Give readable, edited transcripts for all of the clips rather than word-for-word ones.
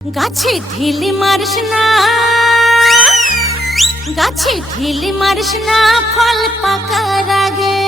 গাছে ঢিল মারিস না, গাছে ঢিল মারিস না, ফল পাকার আগে।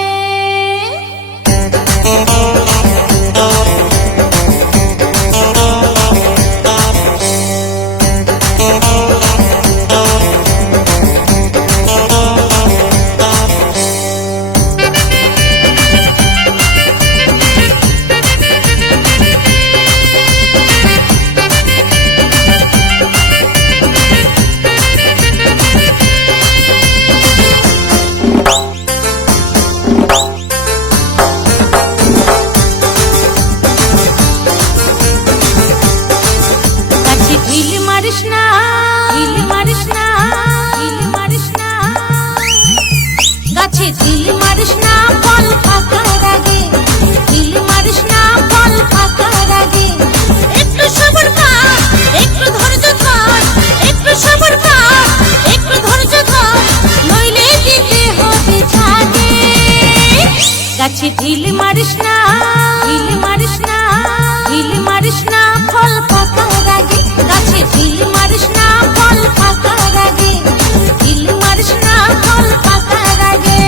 গাছে ঢিল মারিস না, ঢিল মারিস না, ঢিল মারিস না, ফল পাকার আগে। গাছে ঢিল মারিস না, ফল পাকার আগে। ঢিল মারিস না, ফল পাকার আগে।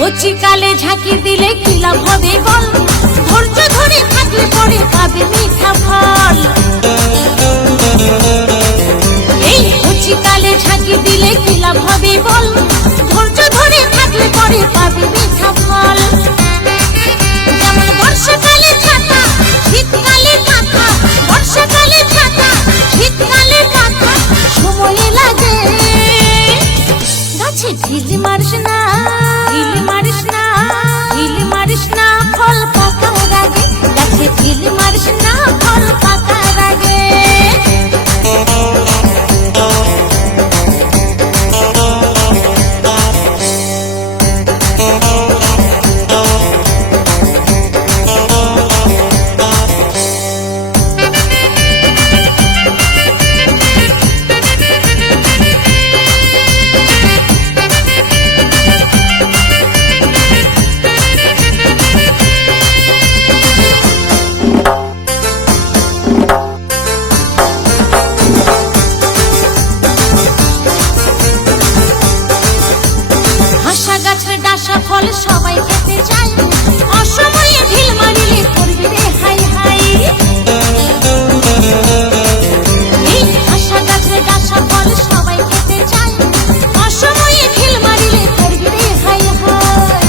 কচিকালে ঝাঁকি দিলে কি লাভ হবে বল, ধৈর্য ধরে থাকলে পরে পাবে মিঠা ফল। এই কচিকালে ঝাঁকি দিলে কি লাভ হবে বল, ধৈর্য ধরে থাকলে পরে পাবে মিঠা ফল। যেমন বর্ষাকালে ছাতা, শীতকালে কাঁথা, বর্ষাকালে ছাতা, শীতকালে কাঁথা, সময় লাগে। গাছে ঢিল মারিস না, ঢিল মারিস না, ঢিল মারিস না, ফল পাকার আগে। গাছে ঢিল মারিস না, ফল পাকার আগে। ফল সবাই খেতে চায়, অসময়ে ঢিল মারিলে করবি রে হাই হাই। এই আশা গাছের ডাসা ফল সবাই খেতে চায়, অসময়ে ঢিল মারিলে করবি রে হাই হাই।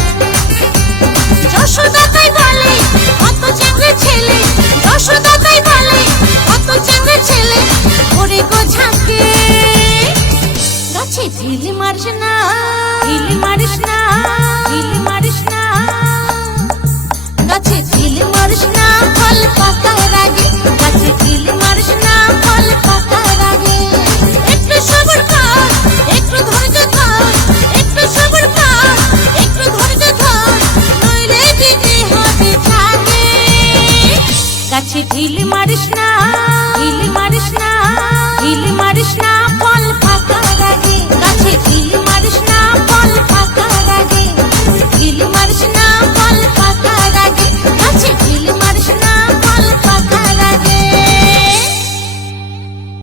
যশোদাতাই বলে কত চ্যাংড়া ছেলে, যশোদাতাই বলে কত চ্যাংড়া ছেলে, ওরে গো ঝাঁকে। গাছে ঢিল মারিস না, ঢিল মারিস না, ঢিল মারিস না, গাছে ঢিল মারিস না, ফল পাকা